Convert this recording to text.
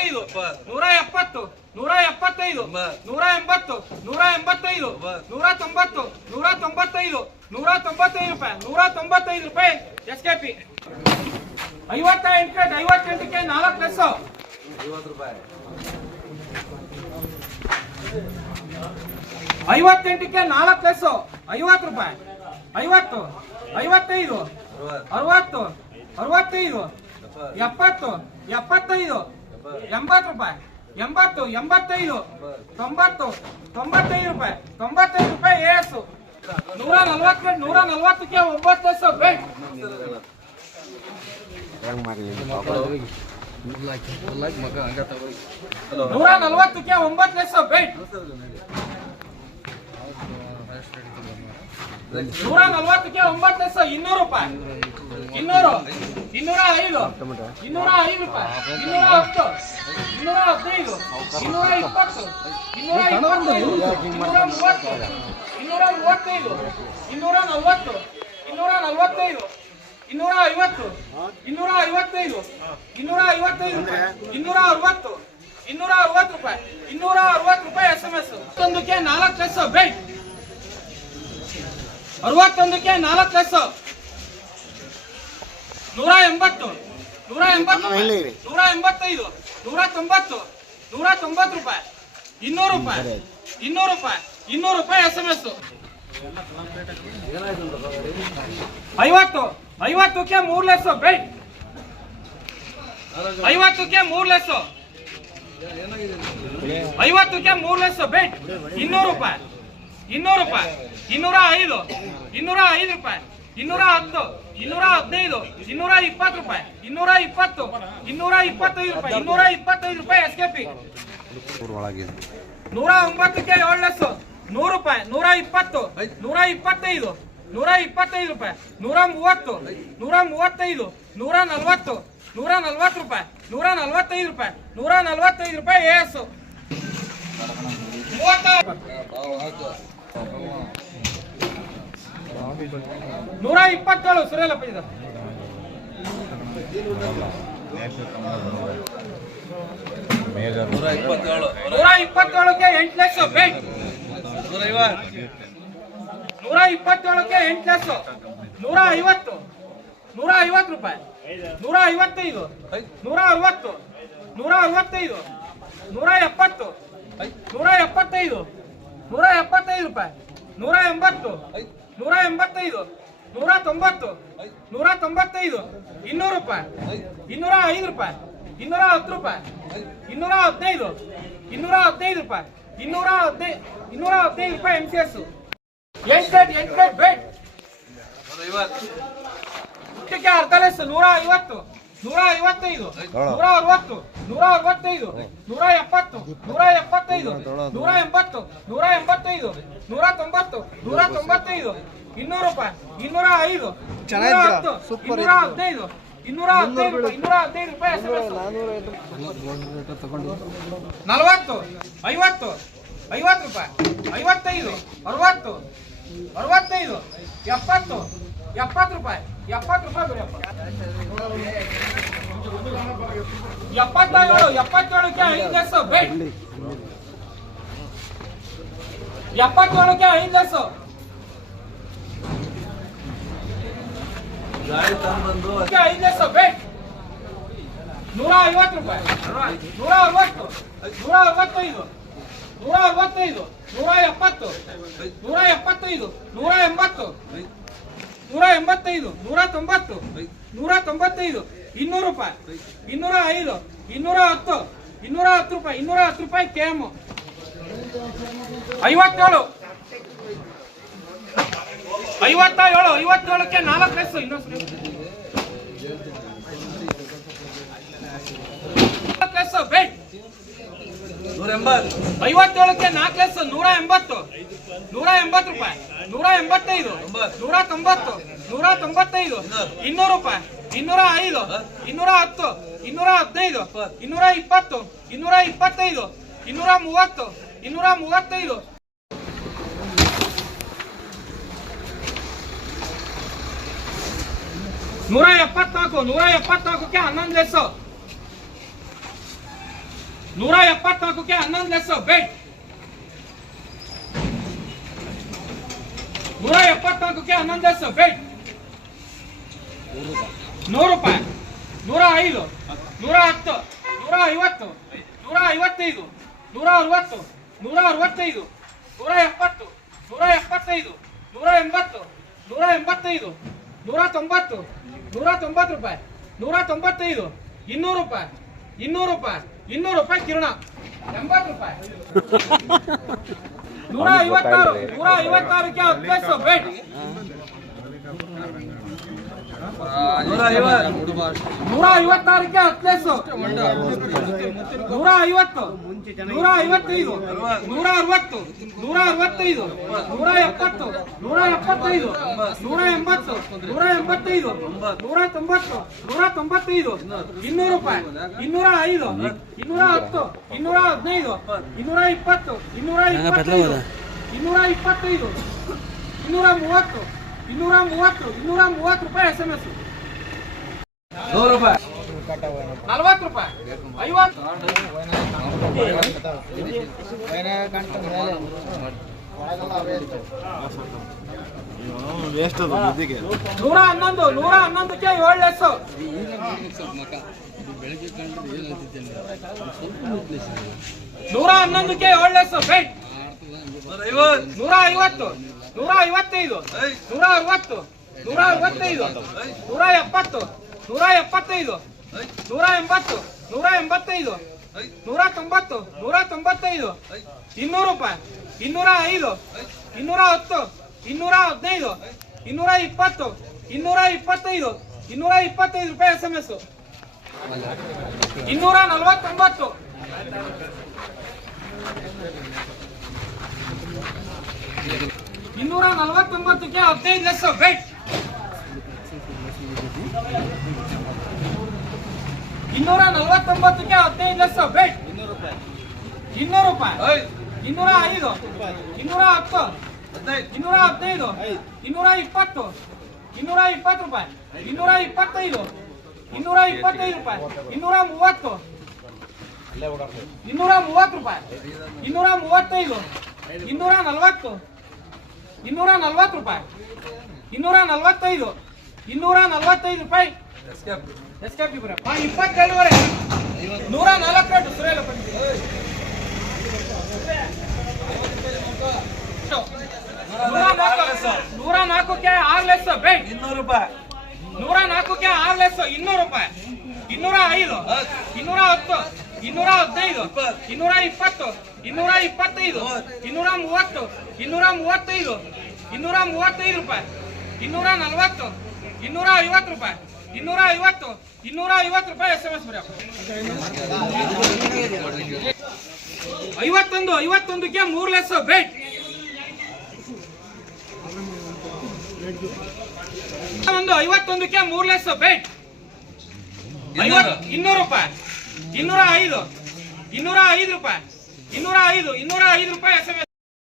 ಎಪ್ಪತ್ತೈದು ನೂರ ಎಪ್ಪತ್ತು ನೂರ ಎಪ್ಪತ್ತೈದು ನೂರ ಎಂಬತ್ತು ನೂರ ಎಂಬತ್ತೈದು ನೂರ ತೊಂಬತ್ತು ನೂರ ತೊಂಬತ್ತೈದು ನೂರ ತೊಂಬತ್ತೈದು ರೂಪಾಯಿ. ನೂರ ತೊಂಬತ್ತೈದು ರೂಪಾಯಿ ಎಸ್ ಕೆ ಪಿ. ಐವತ್ತ ಎಂಟು ಐವತ್ತೆಂಟಕ್ಕೆ ನಾಲ್ಕು ಪ್ಲಸ್ ಐವತ್ತೆಂಟಕ್ಕೆ ನಾಲ್ಕು ಪ್ಲಸ್ ಐವತ್ತು ರೂಪಾಯಿ. ಐವತ್ತು. ಐವತ್ತೈದು. ಅರವತ್ತು. ಅರವತ್ತೈದು. ಎಪ್ಪತ್ತು. ಎಪ್ಪತ್ತೈದು. ಎಂಬತ್ತು ರೂಪಾಯಿ. ಎಂಬತ್ತು ಎಂಬತ್ತೈದು ತೊಂಬತ್ತು ತೊಂಬತ್ತೈದು ರೂಪಾಯಿ. ತೊಂಬತ್ತೈದು ರೂಪಾಯಿ ಏಸು. ಎಸ್ ನೂರ ನಲ್ವತ್ತು ನೂರ ನಲ್ವತ್ತಕ್ಕೆ ಒಂಬತ್ತು ಎಸ್ ಬೇಟ್ ನೂರ ನಲ್ವತ್ತಕ್ಕೆ ಒಂಬತ್ತು ಲಕ್ಷ ಬೇಟ್ ನೂರ ನಲ್ವತ್ತಕ್ಕೆ ಒಂಬತ್ತು ಎಸ್ ಇನ್ನೂರು ರೂಪಾಯಿ. ಇನ್ನೂರು. ಇನ್ನೂರ ಐದು. ಇನ್ನೂರ ಐದು ರೂಪಾಯಿ. ಇನ್ನೂರ ಹತ್ತು. ಇನ್ನೂರ ಹದಿನೈದು. ಇನ್ನೂರ ಇಪ್ಪತ್ತು. ಇನ್ನೂರ ಇಪ್ಪತ್ತೈದು ಇನ್ನೂರ ಮೂವತ್ತು. ಇನ್ನೂರ ಮೂವತ್ತೈದು. ಇನ್ನೂರ ನಲ್ವತ್ತು. ಇನ್ನೂರ ನಲ್ವತ್ತೈದು. ಇನ್ನೂರ ಐವತ್ತು. ಇನ್ನೂರ ಐವತ್ತೈದು. ಇನ್ನೂರ ಐವತ್ತೈದು ಇನ್ನೂರ ಅರವತ್ತು. ಇನ್ನೂರ ಅರವತ್ತು ರೂಪಾಯಿ. ಇನ್ನೂರ ಅರವತ್ತು ರೂಪಾಯಿ ಎಸ್ ಎಂ ಎಸ್ ಒಂದಕ್ಕೆ ನಾಲ್ಕು ಪ್ಲಸ್ ಬೆಡ್ ಅರವತ್ತೊಂದಕ್ಕೆ ನಾಲ್ಕು ಲಕ್ಷ ನೂರ ಎಂಬತ್ತು. ನೂರ ಎಂಬತ್ತು. ನೂರ ಎಂಬತ್ತೈದು. ನೂರ ತೊಂಬತ್ತು. ನೂರ ತೊಂಬತ್ತು ರೂಪಾಯಿ. ಇನ್ನೂರು ರೂಪಾಯಿ. ಇನ್ನೂರು ರೂಪಾಯಿ. ಇನ್ನೂರು ರೂಪಾಯಿ ಎಸ್ ಎಂ ಎಸ್ ಐವತ್ತು. ಐವತ್ತಕ್ಕೆ ಮೂರ್ ಲಕ್ಷ ಬೆಡ್ ಐವತ್ತಕ್ಕೆ ಮೂರ್ ಲಕ್ಷ ಐವತ್ತಕ್ಕೆ ಮೂರ್ ಲಕ್ಷ ಬೆಡ್ ಇನ್ನೂರು ರೂಪಾಯಿ. ಇನ್ನೂರು ರೂಪಾಯಿ. ಇನ್ನೂರ ಐದು ಇನ್ನೂರ ಐದು ರೂಪಾಯಿ ಇನ್ನೂರ ಹತ್ತು ಇನ್ನೂರ ಹದಿನೈದು ಇನ್ನೂರ ಇಪ್ಪತ್ತು ರೂಪಾಯಿ ಇನ್ನೂರ ಇಪ್ಪತ್ತು ಇನ್ನೂರ ಇಪ್ಪತ್ತೈದು ರೂಪಾಯಿ ಇನ್ನೂರ ಇಪ್ಪತ್ತೈದು ರೂಪಾಯಿ ಎಸ್ ಕೆ ಪಿ ನೂರ ಒಂಬತ್ತಕ್ಕೆ ಏಳು ಲಸ್ಸು ನೂರು ರೂಪಾಯಿ ನೂರ ಇಪ್ಪತ್ತು ನೂರ ಇಪ್ಪತ್ತೈದು ನೂರ ಇಪ್ಪತ್ತೈದು ರೂಪಾಯಿ ನೂರ ಮೂವತ್ತು ನೂರ ಮೂವತ್ತೈದು ನೂರ ನಲ್ವತ್ತು ನೂರ ನಲ್ವತ್ತು ರೂಪಾಯಿ ನೂರ ನಲ್ವತ್ತೈದು ರೂಪಾಯಿ ನೂರ ನಲ್ವತ್ತೈದು ರೂಪಾಯಿ ಎಸ್ ನೂರ ಇಪ್ಪತ್ತೇಳು ಸುರೇಲಪ್ಪ ಇದು ನೂರ ಇಪ್ಪತ್ತೇಳಕ್ಕೆ ಎಂಟು ಲಕ್ಷ ಬೇಟ್ ನೂರ ಇಪ್ಪತ್ತೇಳಕ್ಕೆ ಎಂಟು ಲಕ್ಷ ನೂರ ಐವತ್ತು ನೂರ ಐವತ್ತು ರೂಪಾಯಿ. ನೂರ ಐವತ್ತೈದು ನೂರ ಅರವತ್ತು ನೂರ ಅರವತ್ತೈದು ನೂರ ಎಪ್ಪತ್ತು ನೂರ ಎಪ್ಪತ್ತೈದು ನೂರ ಎಪ್ಪತ್ತೈದು ರೂಪಾಯಿ. ನೂರ ಎಂಬತ್ತು ನೂರ ಎಂಬತ್ತೈದು, ನೂರ ತೊಂಬತ್ತು, ನೂರ ತೊಂಬತ್ತೈದು, ಇನ್ನೂರು ರೂಪಾಯಿ, ಇನ್ನೂರ ಐದು ರೂಪಾಯಿ, ಇನ್ನೂರ ಹತ್ತು ರೂಪಾಯಿ, ಇನ್ನೂರ ಹದಿನೈದು ಇನ್ನೂರ ಹದಿನೈದು ರೂಪಾಯಿ, ಇನ್ನೂರ ಹದಿನೈದು ಇನ್ನೂರ ಹದಿನೈದು ರೂಪಾಯಿ ಎಂ ಸಿ ಎಸ್ ಎಂಟು ಬೆಡ್ ಎಂಟು ಬೇಟ್ ಬೇಟ್ ಅರ್ಧ ನೂರ ಐವತ್ತು. ನೂರ ಐವತ್ತೈದು ನೂರ ಅರವತ್ತು ನೂರ ಅರವತ್ತೈದು ನೂರ ಎಪ್ಪತ್ತು ನೂರ ಎಪ್ಪತ್ತೈದು ನೂರ ಎಂಬತ್ತು ನೂರ ಎಂಬತ್ತೈದು ನೂರ ತೊಂಬತ್ತು ನೂರ ತೊಂಬತ್ತೈದು ಇನ್ನೂರು ರೂಪಾಯಿ ಇನ್ನೂರ ಐದು ಇನ್ನೂರ ಹತ್ತು ಇನ್ನೂರ ಹದಿನೈದು ಇನ್ನೂರ ಹದಿನೈದು ರೂಪಾಯಿ ಇನ್ನೂರ ಹದಿನೈದು ರೂಪಾಯಿ. ನಲವತ್ತು. ಐವತ್ತು. ಐವತ್ತು ರೂಪಾಯಿ. ಐವತ್ತೈದು. ಅರವತ್ತು. ಅರವತ್ತೈದು. ಎಪ್ಪತ್ತು. ಎಪ್ಪತ್ತು ರೂಪಾಯಿ ಎಪ್ಪತ್ತು ರೂಪಾಯಿ ಬಿಡಪ್ಪ ಎಪ್ಪತ್ತೇಳು ಎಪ್ಪತ್ತೇಳಕ್ಕೆ ಐದು ಲಕ್ಷ ಬೇಡ್. ಎಪ್ಪತ್ತೇಳಕ್ಕೆ ಐದು ಲಕ್ಷ ಐದು ಲಕ್ಷ ಬೇಡ್. ನೂರ ಐವತ್ತು ರೂಪಾಯಿ. ನೂರ ಅರವತ್ತು ನೂರ ಅರವತ್ತೈದು ನೂರ ಅರವತ್ತೈದು ನೂರ ಎಪ್ಪತ್ತು ನೂರ ಎಪ್ಪತ್ತೈದು ನೂರ ಎಂಬತ್ತು ನೂರ ಎಂಬತ್ತೈದು ನೂರ ತೊಂಬತ್ತು ನೂರ ತೊಂಬತ್ತೈದು ಇನ್ನೂರು ರೂಪಾಯಿ ಇನ್ನೂರ ಐದು ಇನ್ನೂರ ಹತ್ತು ಇನ್ನೂರ ಹತ್ತು ರೂಪಾಯಿ ಇನ್ನೂರ ಹತ್ತು ರೂಪಾಯಿ ಕೆ ಎಂ ಐವತ್ತೇಳು ಐವತ್ತ ಏಳು ಐವತ್ತೇಳಕ್ಕೆ ನಾಲ್ಕು ಲೆಸ್ ಇನ್ನೊಂದು ಬೇಟ್ ಐವತ್ತೇಳಕ್ಕೆ ನಾಲ್ಕು ಲೆಸ್ ನೂರ ಎಂಬತ್ತು ನೂರ ಎಂಬತ್ತು ರೂಪಾಯಿ. ನೂರ ಎಂಬತ್ತೈದು ನೂರ ತೊಂಬತ್ತು ನೂರ ತೊಂಬತ್ತೈದು ಇನ್ನೂರು ರೂಪಾಯಿ ಇನ್ನೂರ ಐದು ಇನ್ನೂರ ಹತ್ತು ಇನ್ನೂರ ಹದಿನೈದು ಇನ್ನೂರ ಇಪ್ಪತ್ತು ಇನ್ನೂರ ಇಪ್ಪತ್ತೈದು ಇನ್ನೂರ ಮೂವತ್ತು ಇನ್ನೂರ ಮೂವತ್ತೈದು ನೂರ ಎಪ್ಪತ್ನಾಲ್ಕು ನೂರ ಎಪ್ಪತ್ನಾಲ್ಕಕ್ಕೆ ಹನ್ನೊಂದು ಲೆಸ್ ನೂರ ಎಪ್ಪತ್ನಾಲ್ಕಕ್ಕೆ ಹನ್ನೊಂದು ಲೆಸ್ ಬೇಟ್ ನೂರ ಎಪ್ಪತ್ನಾಲ್ಕಕ್ಕೆ ಹನ್ನೊಂದು ಲೆಸ್ ಬೇಟ್ ನೂರು ರೂಪಾಯಿ. ನೂರ ಐದು ನೂರ ಹತ್ತು ನೂರ ಐವತ್ತು ನೂರ ಐವತ್ತೈದು ನೂರ ಅರವತ್ತು ನೂರ ಅರವತ್ತೈದು ನೂರ ಎಪ್ಪತ್ತು ನೂರ ಎಪ್ಪತ್ತೈದು ನೂರ ಎಂಬತ್ತು ನೂರ ಎಂಬತ್ತೈದು ನೂರ ತೊಂಬತ್ತು ನೂರ ತೊಂಬತ್ತು ರೂಪಾಯಿ. ನೂರ ತೊಂಬತ್ತೈದು ಇನ್ನೂರು ರೂಪಾಯಿ. ಇನ್ನೂರು ರೂಪಾಯಿ. ಇನ್ನೂರು ರೂಪಾಯಿ ಕಿರಣ. ಎಂಬತ್ತು ರೂಪಾಯಿ. ನೂರ ಐವತ್ತಾರು ನೂರ ಐವತ್ತಾರಕ್ಕೆ ಹತ್ತು ಪೈಸೆ ಬೇಟ್ ನೂರ ಐವತ್ತಾರಕ್ಕೆ ಹತ್ತು ನೂರ ಐವತ್ತು ನೂರ ಐವತ್ತೈದು ನೂರ ಅರವತ್ತು ನೂರ ಅರವತ್ತೈದು ನೂರ ಎಪ್ಪತ್ತು ನೂರ ಎಪ್ಪತ್ತೈದು ನೂರ ಎಂಬತ್ತು ನೂರ ಎಂಬತ್ತೈದು ನೂರ ತೊಂಬತ್ತು ನೂರ ತೊಂಬತ್ತೈದು ಇನ್ನೂರು ರೂಪಾಯಿ. ಇನ್ನೂರ ಐದು ಇನ್ನೂರ ಹತ್ತು ಇನ್ನೂರ ಹದಿನೈದು ಇನ್ನೂರ ಇಪ್ಪತ್ತು ಇನ್ನೂರ ಇಪ್ಪತ್ತೈದು ಇನ್ನೂರ ಇಪ್ಪತ್ತೈದು ಇನ್ನೂರ ಮೂವತ್ತು ಇನ್ನೂರ ಮೂವತ್ತು ಇನ್ನೂರ ಮೂವತ್ತು ರೂಪಾಯಿ ಎಸ್ ಎಂ ಎಸ್ ನೂರು ರೂಪಾಯಿ ನಲ್ವತ್ತು ರೂಪಾಯಿ. ಐವತ್ತು. ನೂರ ಹನ್ನೊಂದು ನೂರ ಹನ್ನೊಂದಕ್ಕೆ ಏಳು ಲೆಸ್ಸು ನೂರ ಹನ್ನೊಂದಕ್ಕೆ ಏಳು ಬೇಟ್ ನೂರ ಐವತ್ತು ನೂರ ಐವತ್ತು ನೂರ ಐವತ್ತೈದು ನೂರ ಅರವತ್ತು ನೂರ ಅರವತ್ತೈದು ನೂರ ಎಪ್ಪತ್ತು ನೂರ ಎಪ್ಪತ್ತೈದು ನೂರ ಎಂಬತ್ತು ನೂರ ಎಂಬತ್ತೈದು ನೂರ ತೊಂಬತ್ತು ನೂರ ತೊಂಬತ್ತೈದು ಇನ್ನೂರು ರೂಪಾಯಿ ಇನ್ನೂರ ಐದು ಇನ್ನೂರ ಹತ್ತು ಇನ್ನೂರ ಹದಿನೈದು ಇನ್ನೂರ ಇಪ್ಪತ್ತು ಇನ್ನೂರ ಇಪ್ಪತ್ತೈದು ಇನ್ನೂರ ಇಪ್ಪತ್ತೈದು ರೂಪಾಯಿ ಎಸ್ ಎಂ ಎಸ್ ಇನ್ನೂರ ನಲವತ್ತೊಂಬತ್ತು ಇನ್ನೂರ ನಲವತ್ತೊಂಬತ್ತಕ್ಕೆ ಹದಿನೈದು ಲಕ್ಷ ಬೆಟ್ ಇನ್ನೂರ ನಲವತ್ತೊಂಬತ್ತಕ್ಕೆ ಹದಿನೈದು ಲಕ್ಷ ಬೆಟ್ ಇನ್ನೂರು ರೂಪಾಯಿ. ಇನ್ನೂರ ಐದು ಇನ್ನೂರ ಹತ್ತು ಇನ್ನೂರ ಹದಿನೈದು. ಇನ್ನೂರ ಇಪ್ಪತ್ತು ಇನ್ನೂರ ಇಪ್ಪತ್ತು ರೂಪಾಯಿ. ಇನ್ನೂರ ಇಪ್ಪತ್ತೈದು ಇನ್ನೂರ ಇಪ್ಪತ್ತೈದು ರೂಪಾಯಿ. ಇನ್ನೂರ ಮೂವತ್ತು ಇನ್ನೂರ ಮೂವತ್ತು ರೂಪಾಯಿ. ಇನ್ನೂರ ಮೂವತ್ತೈದು ಇನ್ನೂರ ನಲವತ್ತು ಇನ್ನೂರ ನಲ್ವತ್ತು ರೂಪಾಯಿ. ಇನ್ನೂರ ನಲವತ್ತೈದು. ಇನ್ನೂರ ನಲವತ್ತೈದು ರೂಪಾಯಿ. ಎಸ್ಕೇಪ್ ಇಪ್ಪತ್ತೆರಡುವರೆ ನೂರ ನಾಲ್ಕು ರೇಟು ಸುರೇಲ ನೂರ ನಾಲ್ಕು. ನೂರ ನಾಲ್ಕಕ್ಕೆ ಆರು ಲೆಸ್ ಬೇಟ್ ಇನ್ನೂರು ರೂಪಾಯಿ. ನೂರ ನಾಲ್ಕಕ್ಕೆ ಆರು ಲೆಸ್ ಇನ್ನೂರು ರೂಪಾಯಿ. ಇನ್ನೂರ ಐದು. ಇನ್ನೂರ ಹತ್ತು. ಇನ್ನೂರ ಹದಿನೈದು ಇನ್ನೂರ ಇಪ್ಪತ್ತು ಇನ್ನೂರ ಇಪ್ಪತ್ತೈದು ಇನ್ನೂರ ಮೂವತ್ತು ಇನ್ನೂರ ಮೂವತ್ತೈದು ಇನ್ನೂರ ಮೂವತ್ತೈದು ರೂಪಾಯಿ ಇನ್ನೂರ ನಲವತ್ತು ಇನ್ನೂರ ಐವತ್ತು ರೂಪಾಯಿ ಇನ್ನೂರ ಐವತ್ತು ಇನ್ನೂರ ಐವತ್ತು ರೂಪಾಯಿ ಎಸ್ ಎಂ ಎಸ್ ಬರೀ ಐವತ್ತೊಂದು, ಐವತ್ತೊಂದಕ್ಕೆ ಮೂರು ಲಕ್ಷ ಬೇಟ್ ಒಂದು ಐವತ್ತೊಂದಕ್ಕೆ ಮೂರು ಲೆಸ್ ಬೇಟ್ ಇನ್ನೂರು ರೂಪಾಯಿ. ಇನ್ನೂರ ಐದು. ಇನ್ನೂರ ಐದು ರೂಪಾಯಿ. ಇನ್ನೂರ ಐದು ಇನ್ನೂರ ಐದು ರೂಪಾಯಿ ಎಸ್ ಎಂ ಎಸ್